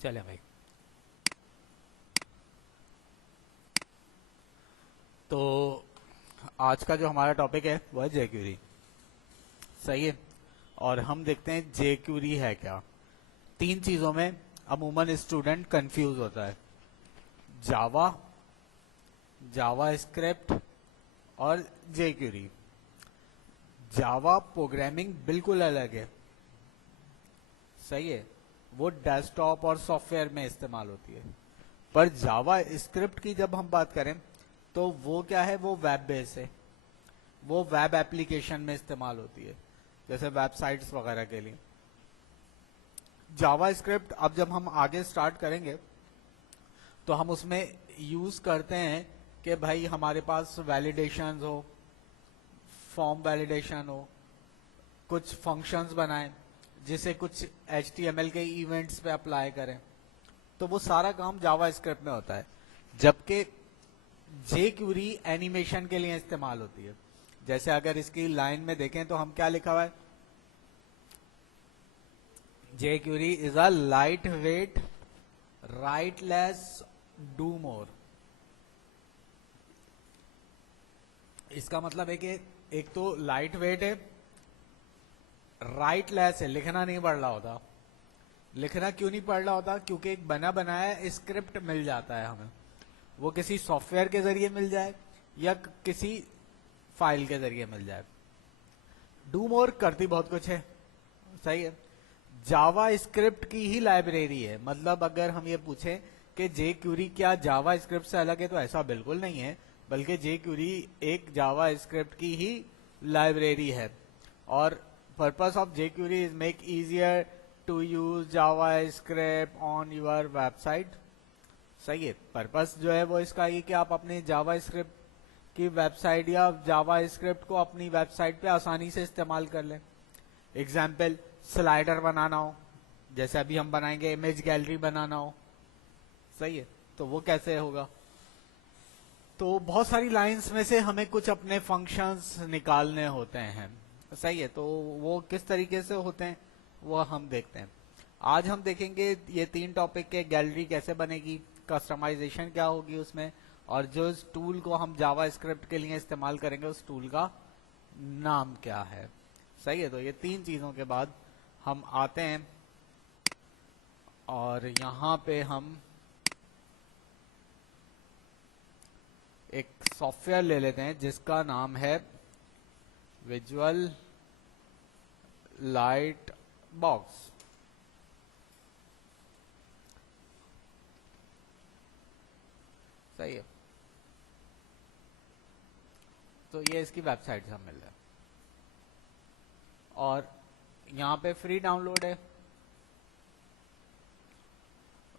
चले भाई। तो आज का जो हमारा टॉपिक है वो है जेक्यूरी। सही है। और हम देखते हैं जेक्यूरी है क्या। तीन चीजों में अमूमन स्टूडेंट कंफ्यूज होता है। जावा, जावा स्क्रिप्ट और जेक्यूरी। जावा प्रोग्रामिंग बिल्कुल अलग है। सही है। वो डेस्कटॉप और सॉफ्टवेयर में इस्तेमाल होती है। पर जावा स्क्रिप्ट की जब हम बात करें तो वो क्या है, वो वेब बेस है। वो वेब एप्लीकेशन में इस्तेमाल होती है, जैसे वेबसाइट्स वगैरह के लिए। जावा स्क्रिप्ट अब जब हम आगे स्टार्ट करेंगे तो हम उसमें यूज करते हैं कि भाई हमारे पास वैलिडेशन हो, फॉर्म वैलिडेशन हो, कुछ फंक्शंस बनाएं जिसे कुछ HTML के इवेंट्स पे अप्लाई करें। तो वो सारा काम जावा स्क्रिप्ट में होता है। जबकि जेक्यूरी एनिमेशन के लिए इस्तेमाल होती है। जैसे अगर इसकी लाइन में देखें तो हम क्या लिखा हुआ है, jQuery is a lightweight write less do more. इसका मतलब है कि एक तो लाइट वेट है, राइट लेस है, लिखना नहीं पड़ रहा होता। लिखना क्यों नहीं पड़ रहा होता? क्योंकि एक बना बनाया स्क्रिप्ट मिल जाता है हमें। वो किसी सॉफ्टवेयर के जरिए मिल जाए या किसी फाइल के जरिए मिल जाए। डू मोर करती बहुत कुछ है। सही है। जावा स्क्रिप्ट की ही लाइब्रेरी है। मतलब अगर हम ये पूछें कि जे क्यूरी क्या जावा स्क्रिप्ट से अलग है, तो ऐसा बिल्कुल नहीं है, बल्कि जे क्यूरी एक जावा स्क्रिप्ट की ही लाइब्रेरी है। और purpose of jQuery is make easier to use JavaScript on your website. सही है। पर्पस जो है वो इसका ये कि आप अपने जावा स्क्रिप्ट की वेबसाइट या जावा स्क्रिप्ट को अपनी वेबसाइट पे आसानी से इस्तेमाल कर लें। एग्जाम्पल, स्लाइडर बनाना हो, जैसे अभी हम बनाएंगे, इमेज गैलरी बनाना हो। सही है। तो वो कैसे होगा? तो बहुत सारी लाइंस में से हमें कुछ अपने फंक्शंस निकालने होते हैं। सही है। तो वो किस तरीके से होते हैं वो हम देखते हैं। आज हम देखेंगे ये तीन टॉपिक के, गैलरी कैसे बनेगी, कस्टमाइजेशन क्या होगी उसमें, और जो इस टूल को हम जावा स्क्रिप्ट के लिए इस्तेमाल करेंगे उस टूल का नाम क्या है। सही है। तो ये तीन चीजों के बाद हम आते हैं और यहाँ पे हम एक सॉफ्टवेयर ले लेते हैं जिसका नाम है विजुअल लाइट बॉक्स। सही है। तो ये इसकी वेबसाइट से हम मिल रहा है और यहाँ पे फ्री डाउनलोड है।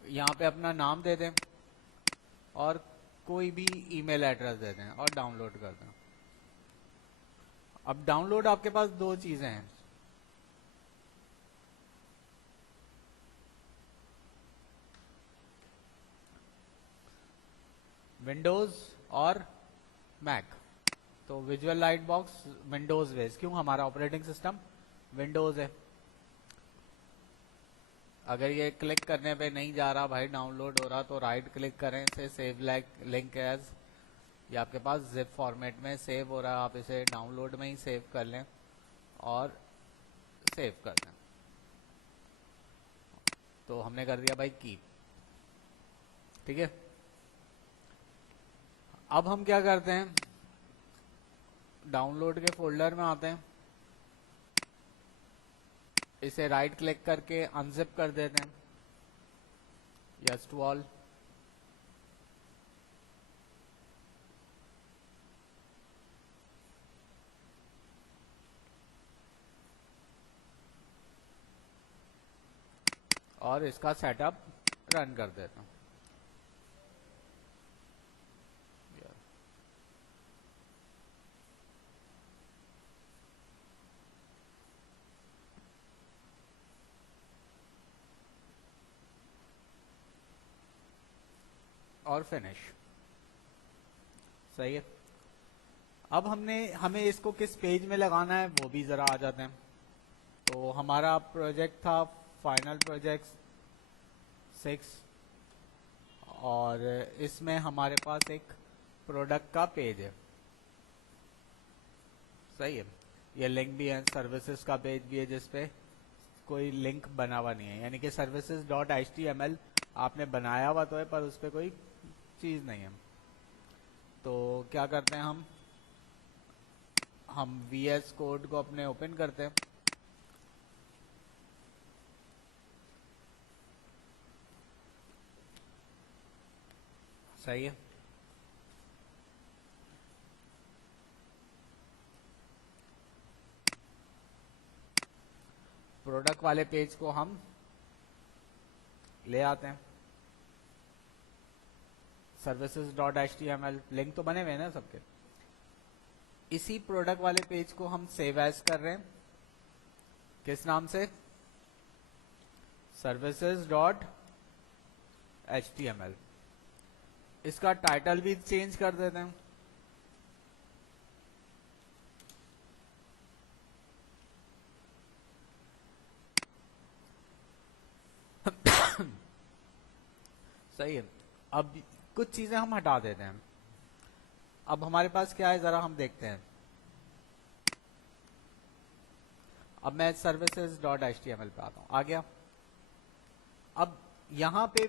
यहाँ पे अपना नाम दे दें और कोई भी ईमेल एड्रेस दे दें और डाउनलोड कर दें। अब डाउनलोड आपके पास दो चीजें हैं, विंडोज और मैक। तो visual light box Windows based, क्यों? हमारा ऑपरेटिंग सिस्टम विंडोज है। अगर ये क्लिक करने पे नहीं जा रहा भाई, डाउनलोड हो रहा, तो राइट क्लिक करें, इसे सेव लिंक एज, ये आपके पास जिप फॉर्मेट में सेव हो रहा है, आप इसे डाउनलोड में ही सेव कर लें और सेव कर दें। तो हमने कर दिया भाई कीप। ठीक है। अब हम क्या करते हैं, डाउनलोड के फोल्डर में आते हैं, इसे राइट क्लिक करके अनजिप कर देते हैं, यस टू ऑल। और इसका सेटअप रन कर देता हूं। और फिनिश। सही है। अब हमें इसको किस पेज में लगाना है वो भी जरा आ जाते हैं। तो हमारा प्रोजेक्ट था फाइनल प्रोजेक्ट 6 और इसमें हमारे पास एक प्रोडक्ट का पेज है, सही है। ये लिंक भी है, सर्विसेज का पेज भी है जिसपे कोई लिंक बना हुआ नहीं है, यानी कि services.html आपने बनाया हुआ तो है पर उस पर कोई चीज़ नहीं है। तो क्या करते हैं हम VS कोड को अपने ओपन करते हैं। सही है। प्रोडक्ट वाले पेज को हम ले आते हैं। services.html लिंक तो बने हुए हैं ना सबके। इसी प्रोडक्ट वाले पेज को हम सेव एज कर रहे हैं, किस नाम से? services.html। इसका टाइटल भी चेंज कर देते हैं। सही है। अब कुछ चीजें हम हटा देते हैं। अब हमारे पास क्या है जरा हम देखते हैं। अब मैं services.html पे आता हूं, आ गया। अब यहाँ पे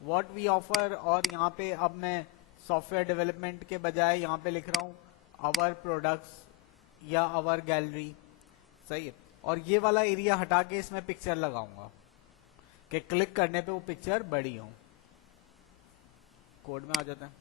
व्हाट वी ऑफर, और यहाँ पे अब मैं सॉफ्टवेयर डेवलपमेंट के बजाय यहाँ पे लिख रहा हूँ आवर प्रोडक्ट्स या आवर गैलरी, सही है। और ये वाला एरिया हटा के इसमें पिक्चर लगाऊंगा कि क्लिक करने पे वो पिक्चर बड़ी हो। कोड में आ जाते हैं।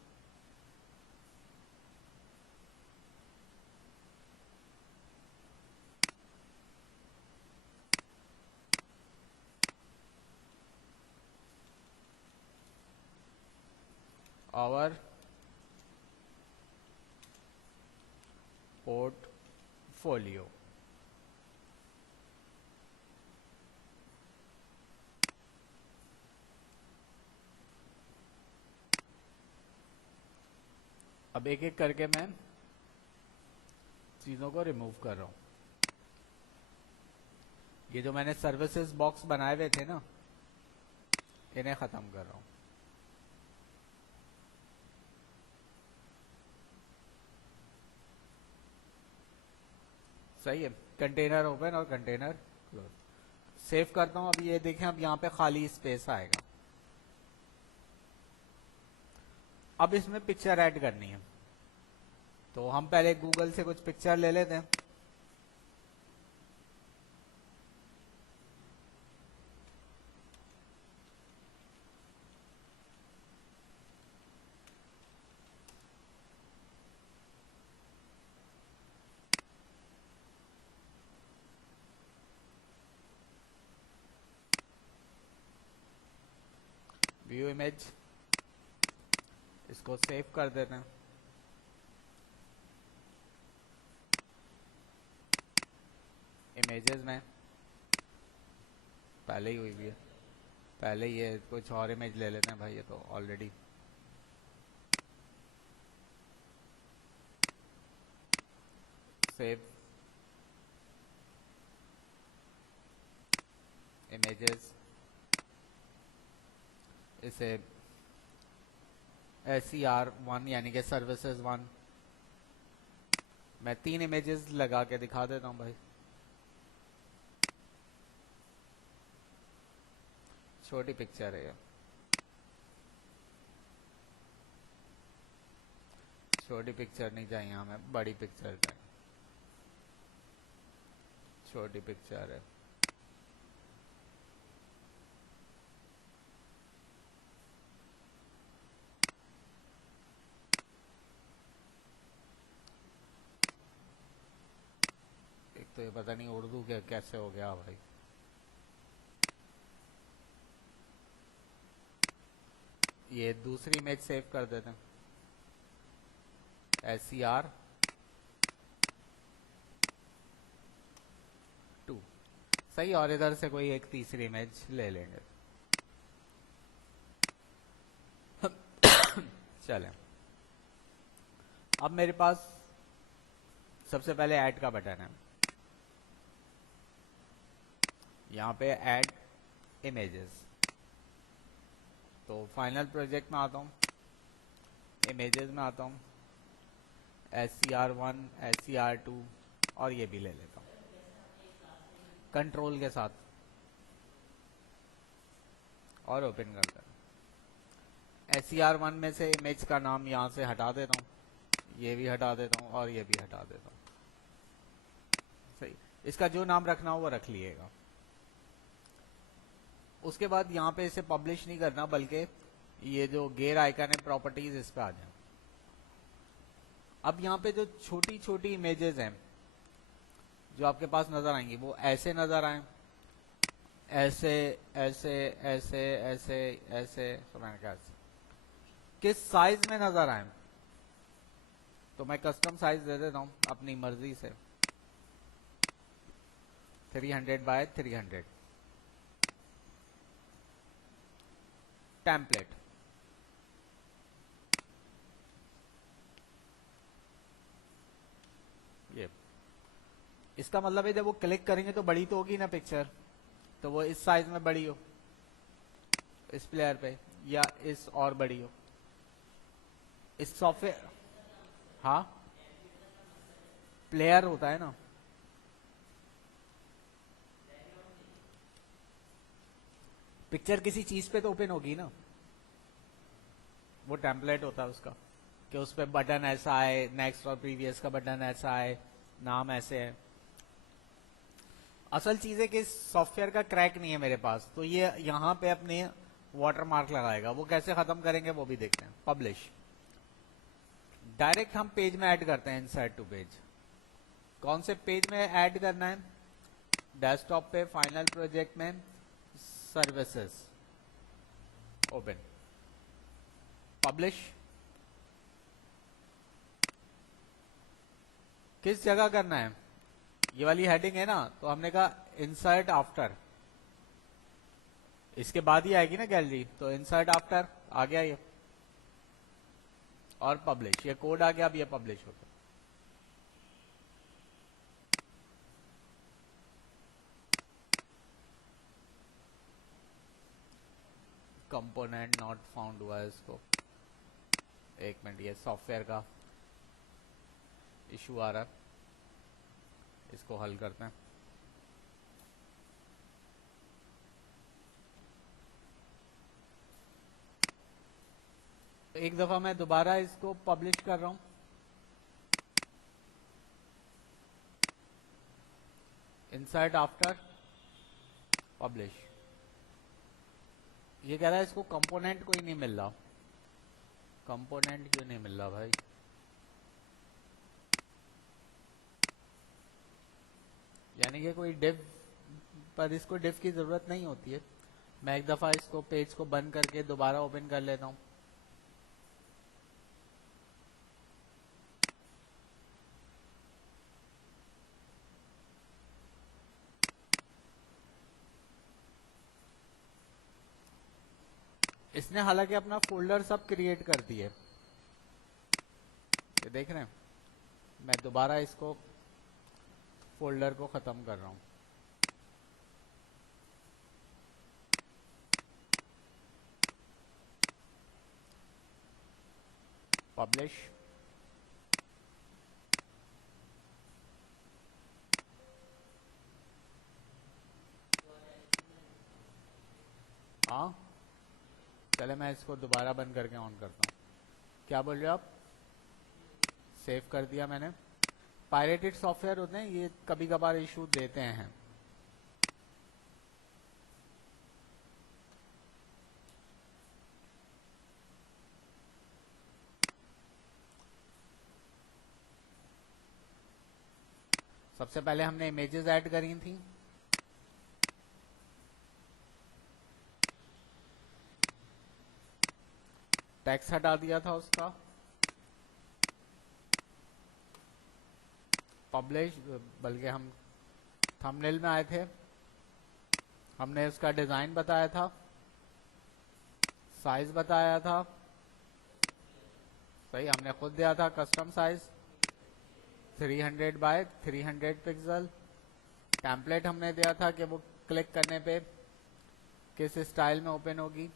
आवर पोर्टफोलियो, अब एक एक करके मैं चीजों को रिमूव कर रहा हूं। ये जो मैंने सर्विसेज बॉक्स बनाए हुए थे ना, इन्हें खत्म कर रहा हूं। सही है। कंटेनर ओपन और कंटेनर क्लोज, सेव करता हूं। अब ये देखें, अब यहाँ पे खाली स्पेस आएगा। अब इसमें पिक्चर ऐड करनी है, तो हम पहले गूगल से कुछ पिक्चर ले लेते हैं। व्यू इमेज, इसको सेव कर देते हैं। इमेजेस में पहले ही हुई भी है, पहले ये कुछ और इमेज ले लेते हैं भाई, ये तो ऑलरेडी। सेव इमेजेस, इसे SCR1 यानी कि सर्विसेज 1, मैं 3 इमेजेस लगा के दिखा देता हूं भाई। छोटी पिक्चर है ये, छोटी पिक्चर नहीं चाहिए हमें, बड़ी पिक्चर चाहिए। छोटी पिक्चर है। एक तो ये पता नहीं उर्दू के कैसे हो गया भाई। ये दूसरी इमेज सेव कर देते हैं, SCR2, सही। और इधर से कोई एक तीसरी इमेज ले लेंगे। चलें, अब मेरे पास सबसे पहले ऐड का बटन है। यहाँ पे ऐड इमेजेस। तो फाइनल प्रोजेक्ट में आता हूँ, इमेजेस में आता हूँ, SCR1, SCR2 और ये भी ले लेता हूँ कंट्रोल के साथ और ओपन करता हूँ। SCR1 में से इमेज का नाम यहाँ से हटा देता हूँ, ये भी हटा देता हूँ और ये भी हटा देता हूँ। सही, इसका जो नाम रखना हो वो रख लिएगा। उसके बाद यहाँ पे इसे पब्लिश नहीं करना, बल्कि ये जो गेयर आइकन है प्रॉपर्टीज, इस पे आ जाए। अब यहाँ पे जो छोटी छोटी इमेजेस हैं जो आपके पास नजर आएंगी वो ऐसे नजर आए, ऐसे ऐसे ऐसे ऐसे ऐसे, किस साइज में नजर आए तो मैं कस्टम साइज दे देता हूं अपनी मर्जी से, 300 बाय 300। टेम्पलेट, ये इसका मतलब है जब वो क्लिक करेंगे तो बड़ी तो होगी ना पिक्चर, तो वो इस साइज में बड़ी हो इस प्लेयर पे, या इस और बड़ी हो इस सॉफ्टवेयर। हाँ, प्लेयर होता है ना, पिक्चर किसी चीज पे तो ओपन होगी ना, वो टेम्पलेट होता है उसका, कि उस पे बटन ऐसा है, नेक्स्ट और प्रीवियस का बटन ऐसा है, नाम ऐसे है। असल चीज है कि सॉफ्टवेयर का क्रैक नहीं है मेरे पास, तो ये यहाँ पे अपने वाटर मार्क लगाएगा। वो कैसे खत्म करेंगे वो भी देखते हैं। पब्लिश, डायरेक्ट हम पेज में ऐड करते हैं, इंसर्ट टू पेज। कौन से पेज में ऐड करना है? डेस्कटॉप पे, फाइनल प्रोजेक्ट में, सर्विसेज, ओपन, पब्लिश। किस जगह करना है? ये वाली हेडिंग है ना, तो हमने कहा इंसर्ट आफ्टर, इसके बाद ही आएगी ना गैलरी, तो इंसर्ट आफ्टर आ गया ये, और पब्लिश, ये कोड आ गया, अब ये पब्लिश हो गया। कंपोनेंट नॉट फाउंड हुआ है इसको, एक मिनट, ये सॉफ्टवेयर का इशू आ रहा है, इसको हल करते हैं। एक दफा मैं दोबारा इसको पब्लिश कर रहा हूं, इंसर्ट आफ्टर, पब्लिश। ये कह रहा है इसको कंपोनेंट कोई नहीं मिल रहा। कंपोनेंट क्यों नहीं मिल रहा भाई? यानी कि कोई डिव, पर इसको डिव की जरूरत नहीं होती है। मैं एक दफा इसको पेज को बंद करके दोबारा ओपन कर लेता हूं। इसने हालांकि अपना फोल्डर सब क्रिएट कर दिए, ये देख रहे हैं। मैं दोबारा इसको फोल्डर को खत्म कर रहा हूं। पब्लिश, हाँ चले, मैं इसको दोबारा बंद करके ऑन करता हूँ। क्या बोल रहे हो आप? सेव कर दिया मैंने। पायरेटेड सॉफ्टवेयर होते हैं ये, कभी कभार इशू देते हैं। सबसे पहले हमने इमेजेस ऐड करी थी, टेक्स्ट हटा दिया था उसका, पब्लिश, बल्कि हम थंबनेल में आए थे, हमने उसका डिजाइन बताया था, साइज बताया था, सही हमने खुद दिया था custom size 300 by 300 pixel. Template हमने दिया था कि वो क्लिक करने पे किस स्टाइल में ओपन होगी?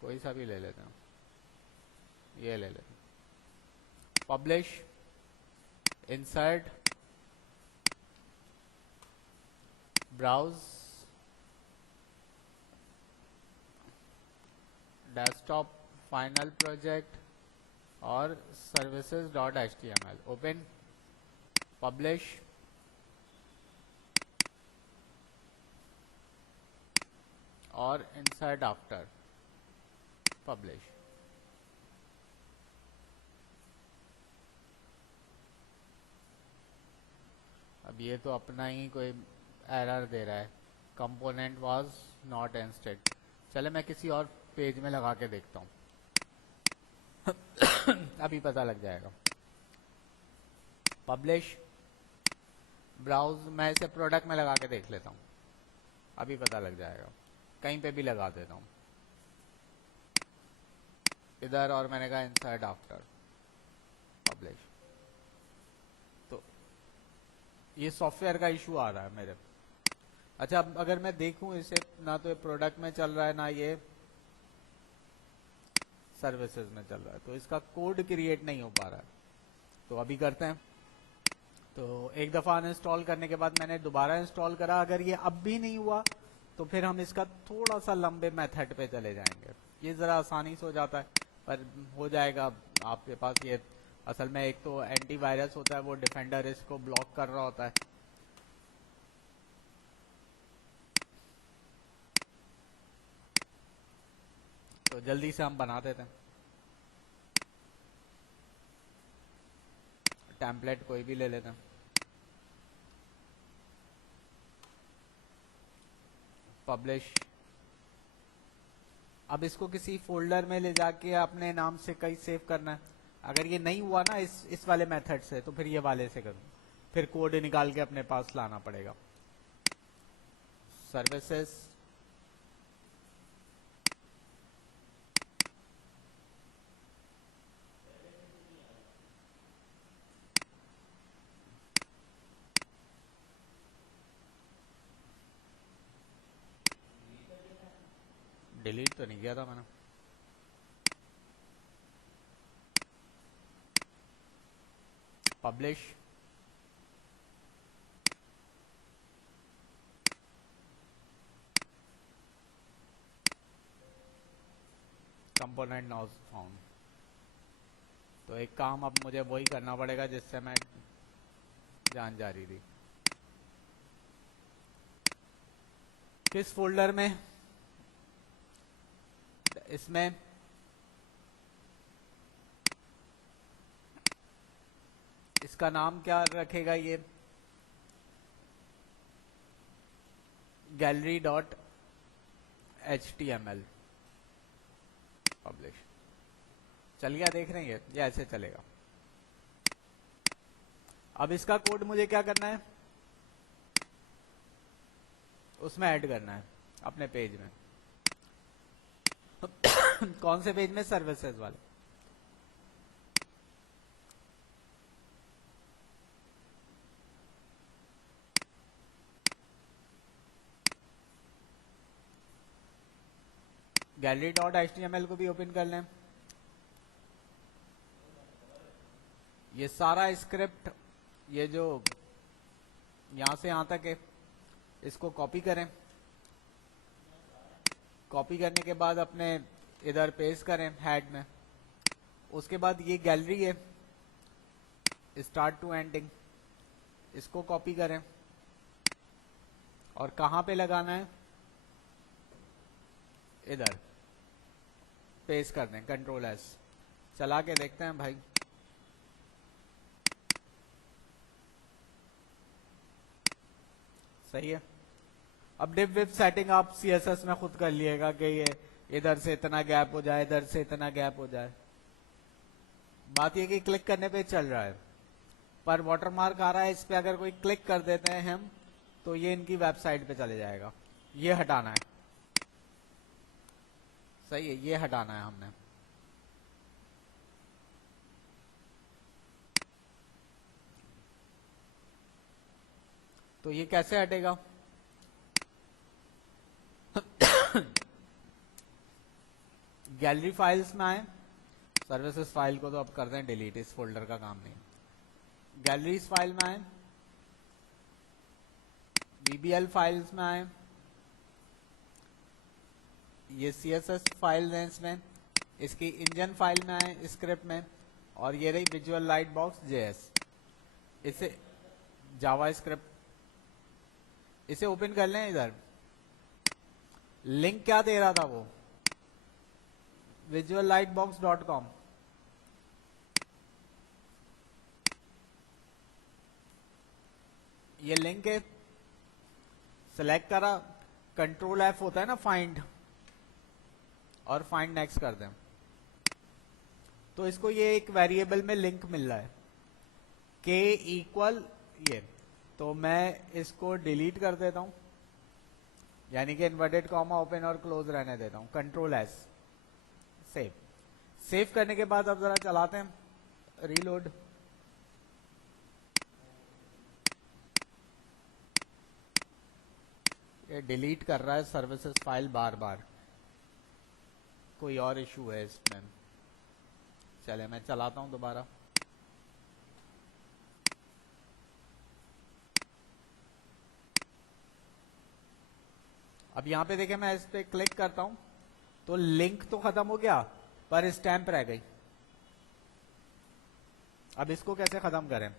कोई सा भी ले लेते हैं, ये ले लेते हैं। Publish, insert, browse, desktop, final project और services dot HTML। Open, publish, और इंसर्ट आफ्टर पब्लिश। अब ये तो अपना ही कोई एरर दे रहा है, कंपोनेंट वाज नॉट इंस्टेड। चले मैं किसी और पेज में लगा के देखता हूँ। अभी पता लग जाएगा। पब्लिश, ब्राउज, मैं इसे प्रोडक्ट में लगा के देख लेता हूँ, अभी पता लग जाएगा। कहीं पे भी लगा देता हूँ इधर, और मैंने कहा इंसर्ट आफ्टर पब्लिश। तो ये सॉफ्टवेयर का इशू आ रहा है मेरे। अच्छा, अब अगर मैं देखूं इसे, ना तो ये प्रोडक्ट में चल रहा है ना ये सर्विसेज में चल रहा है, तो इसका कोड क्रिएट नहीं हो पा रहा है। तो अभी करते हैं। तो एक दफ़ा अनइंस्टॉल करने के बाद मैंने दोबारा इंस्टॉल करा, अगर ये अब भी नहीं हुआ तो फिर हम इसका थोड़ा सा लंबे मेथड पे चले जाएंगे। ये ज़रा आसानी से हो जाता है, पर हो जाएगा आपके पास। ये असल में एक तो एंटीवायरस होता है, वो डिफेंडर इसको ब्लॉक कर रहा होता है। तो जल्दी से हम बना देते हैं। टेम्पलेट कोई भी ले लेते हैं। पब्लिश। अब इसको किसी फोल्डर में ले जाके अपने नाम से कहीं सेव करना है। अगर ये नहीं हुआ ना इस वाले मेथड से, तो फिर ये वाले से करूँ, फिर कोड निकाल के अपने पास लाना पड़ेगा। सर्विसेज, डिलीट तो नहीं किया था मैंने। Publish, component not found. तो एक काम अब मुझे वही करना पड़ेगा जिससे मैं जान जा रही थी। किस फोल्डर में? इसमें इसका नाम क्या रखेगा? ये गैलरी डॉट HTML पब्लिश। चल गया, देख रहे हैं ये ऐसे चलेगा। अब इसका कोड मुझे क्या करना है? उसमें ऐड करना है अपने पेज में। कौन से पेज में? सर्विसेज वाले। गैलरी डॉट HTML को भी ओपन कर लें। ये सारा स्क्रिप्ट, ये जो यहां से यहां तक है, इसको कॉपी करें। कॉपी करने के बाद अपने इधर पेस्ट करें हेड में। उसके बाद ये गैलरी है स्टार्ट टू एंडिंग, इसको कॉपी करें और कहां पे लगाना है? इधर पेस्ट कर दें, Ctrl+S। चला के देखते हैं भाई। सही है। अब डिव विव सेटिंग आप CSS में खुद कर लिएगा कि ये इधर से इतना गैप हो जाए, इधर से इतना गैप हो जाए। बात ये कि क्लिक करने पे चल रहा है, पर वाटरमार्क आ रहा है इस पे। अगर कोई क्लिक कर देते हैं हम, तो ये इनकी वेबसाइट पे चले जाएगा। ये हटाना है। सही है, ये हटाना है हमने। तो ये कैसे हटेगा? गैलरी फाइल्स में आए, सर्विसेज फाइल को तो अब कर दें डिलीट, इस फोल्डर का काम नहीं। गैलरीज फाइल में आए, बीबीएल फाइल्स में आए, ये सीएसएस फाइल है इसमें, इसकी इंजन फाइल में आए स्क्रिप्ट में, और ये रही विजुअल लाइट बॉक्स जेएस, इसे जावा स्क्रिप्ट, इसे ओपन कर लें। इधर लिंक क्या दे रहा था वो, visuallightbox.com, ये लिंक है, सेलेक्ट करा, कंट्रोल एफ होता है ना फाइंड, और फाइंड नेक्स्ट कर दें, तो इसको ये एक वेरिएबल में लिंक मिल रहा है के इक्वल ये, तो मैं इसको डिलीट कर देता हूं, यानी कि इन्वर्टेड कॉमा ओपन और क्लोज रहने देता हूं, कंट्रोल एस, सेव। सेव करने के बाद अब जरा चलाते हैं, रीलोड, ये डिलीट कर रहा है सर्विसेज फाइल बार बार, कोई और इशू है इसमें। चले मैं चलाता हूं दोबारा, अब यहां पे देखें मैं इस पे क्लिक करता हूं तो लिंक तो खत्म हो गया पर स्टैंप रह गई। अब इसको कैसे खत्म करें,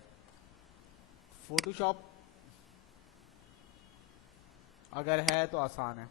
फोटोशॉप अगर है तो आसान है,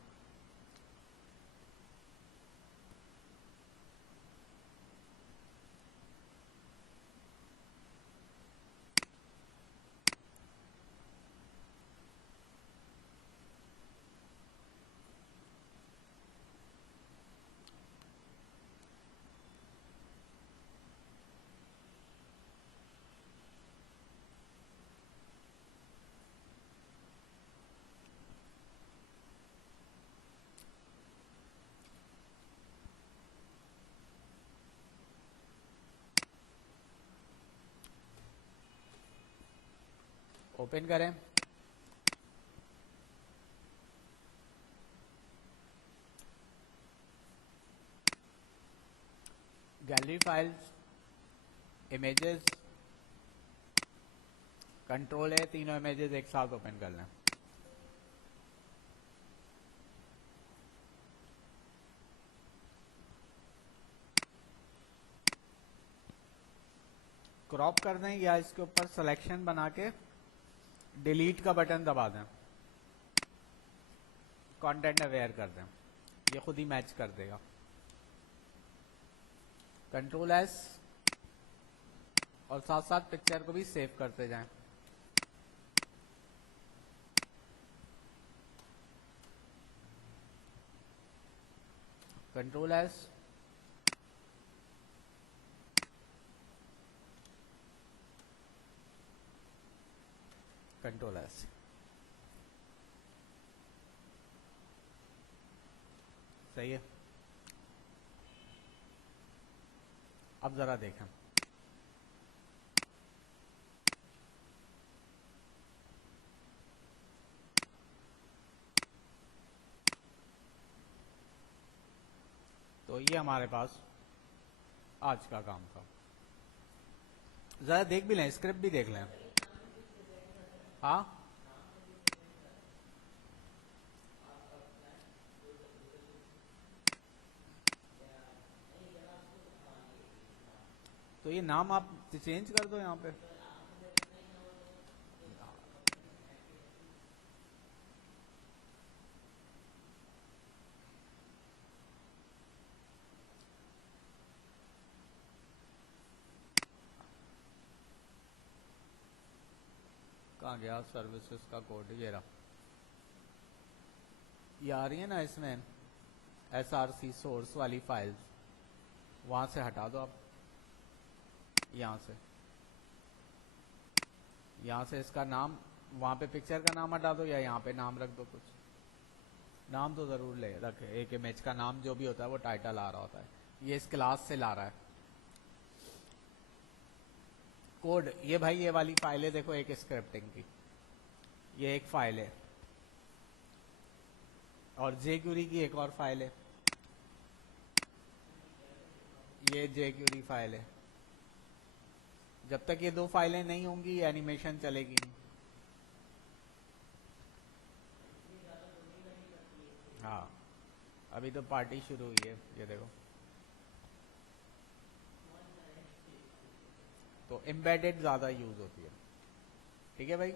ओपन करें, गैलरी फाइल्स, इमेजेस, कंट्रोल है, तीनों इमेजेस एक साथ ओपन कर लें। क्रॉप कर दें या इसके ऊपर सिलेक्शन बना के डिलीट का बटन दबा दें, कंटेंट अवेयर कर दें, ये खुद ही मैच कर देगा। कंट्रोल एस, और साथ साथ पिक्चर को भी सेव करते जाएं। कंट्रोल एस, कंट्रोल एस, सही है। अब जरा देखें, तो ये हमारे पास आज का काम था। जरा देख भी लें, स्क्रिप्ट भी देख लें। हाँ, तो ये नाम आप चेंज कर दो यहाँ पे। कहाँ गया सर्विसेज का कोड, ये रहा, ये आ रही है ना इसमें SRC सोर्स वाली फाइल्स, वहां से हटा दो आप, यहां से इसका नाम, वहां पे पिक्चर का नाम हटा दो या यहाँ पे नाम रख दो, कुछ नाम तो जरूर ले रखे, एक इमेज का नाम जो भी होता है वो टाइटल आ रहा होता है, ये इस क्लास से ला रहा है कोड। ये भाई ये वाली फाइल है, देखो एक स्क्रिप्टिंग की, ये एक फाइल है, और जेक्यूरी की एक और फाइल है, ये jQuery फाइल है। जब तक ये दो फाइलें नहीं होंगी एनिमेशन चलेगी नहीं। हाँ, अभी तो पार्टी शुरू हुई है, ये देखो। तो एम्बेडेड ज़्यादा यूज होती है। ठीक है भाई।